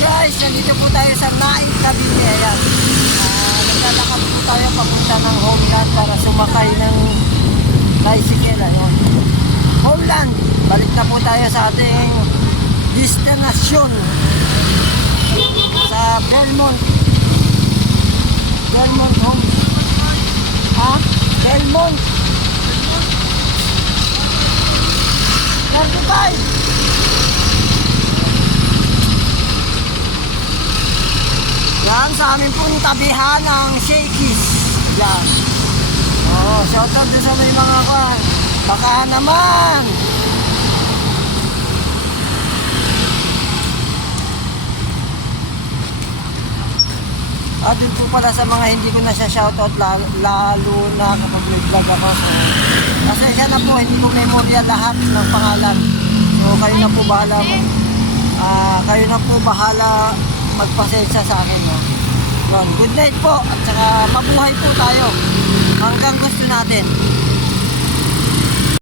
guys, nandito po tayo sa Naing Cavite. Ayan. Ah, naglalakad po tayo papunta ng homeland para sumakay ng tricycle. Ayun. Homeland, balik na po tayo sa ating destinasyon sa Belmont. Belmont Home. Ha? Belmont. 35. Yan, sa amin pong tabihan ng Shakey's. Yan. Oh, shout out doon sa may mga kwan. Baka naman. Ah, dun po pala sa mga hindi ko na siya shoutout lalo, lalo na kapag may vlog ako. So, pasensya na po, hindi ko memorya lahat ng pangalan. So, kayo na po bahala ah, kayo na po bahala magpasensya sa akin. No? Yun, good night po at saka mabuhay po tayo hanggang gusto natin.